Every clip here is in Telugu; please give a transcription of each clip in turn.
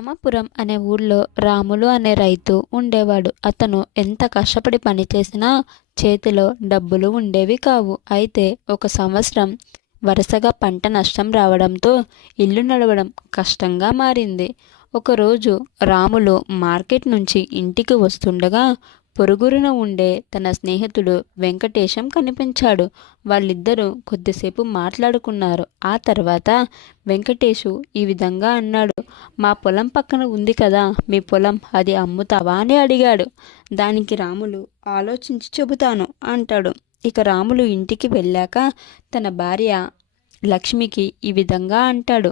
రామాపురం అనే ఊళ్ళో రాములు అనే రైతు ఉండేవాడు. అతను ఎంత కష్టపడి పనిచేసినా చేతిలో డబ్బులు ఉండేవి కావు. అయితే ఒక సంవత్సరం వరుసగా పంట నష్టం రావడంతో ఇల్లు నడవడం కష్టంగా మారింది. ఒకరోజు రాములు మార్కెట్ నుంచి ఇంటికి వస్తుండగా పొరుగురున ఉండే తన స్నేహితుడు వెంకటేశం కనిపించాడు. వాళ్ళిద్దరూ కొద్దిసేపు మాట్లాడుకున్నారు. ఆ తర్వాత వెంకటేశు ఈ విధంగా అన్నాడు మా పొలం పక్కన ఉంది కదా మీ పొలం అది అమ్ముతావా? అని అడిగాడు. దానికి రాములు ఆలోచించి చెబుతాను అంటాడు. ఇక రాములు ఇంటికి వెళ్ళాక తన భార్య లక్ష్మికి ఈ విధంగా అంటాడు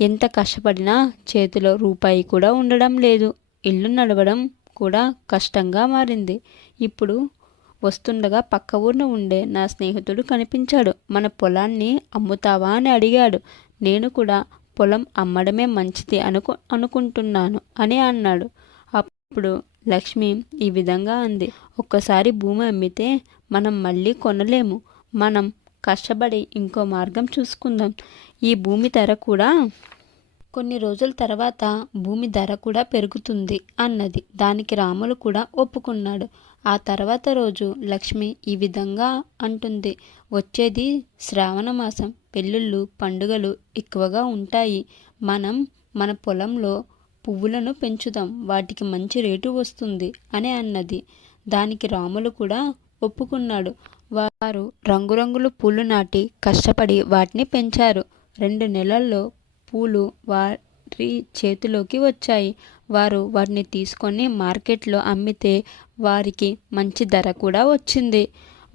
ఎంత కష్టపడినా చేతిలో రూపాయి కూడా ఉండడం లేదు. ఇల్లు నడవడం కూడా కష్టంగా మారింది. ఇప్పుడు వస్తుండగా పక్క ఊరిన ఉండే నా స్నేహితుడు కనిపించాడు. మన పొలాన్ని అమ్ముతావా అని అడిగాడు. నేను కూడా పొలం అమ్మడమే మంచిది అనుకు అనుకుంటున్నాను అని అన్నాడు. అప్పుడు లక్ష్మి ఈ విధంగా అంది. ఒక్కసారి భూమి అమ్మితే మనం మళ్ళీ కొనలేము. మనం కష్టపడి ఇంకో మార్గం చూసుకుందాం. ఈ భూమి ధర కూడా కొన్ని రోజుల తర్వాత భూమి ధర కూడా పెరుగుతుంది అన్నది. దానికి రాములు కూడా ఒప్పుకున్నాడు. ఆ తర్వాత రోజు లక్ష్మి ఈ విధంగా అంటుంది. వచ్చేది శ్రావణ మాసం. పెళ్ళిళ్ళు పండుగలు ఎక్కువగా ఉంటాయి. మనం మన పొలంలో పువ్వులను పెంచుదాం. వాటికి మంచి రేటు వస్తుంది అని అన్నది. దానికి రాములు కూడా ఒప్పుకున్నాడు. వారు రంగురంగుల పూలు నాటి కష్టపడి వాటిని పెంచారు. రెండు నెలల్లో పూలు వారి చేతిలోకి వచ్చాయి. వారు వాటిని తీసుకొని మార్కెట్లో అమ్మితే వారికి మంచి ధర కూడా వచ్చింది.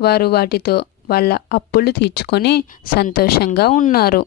వారు వాటితో వాళ్ళ అప్పులు తీర్చుకొని సంతోషంగా ఉన్నారు.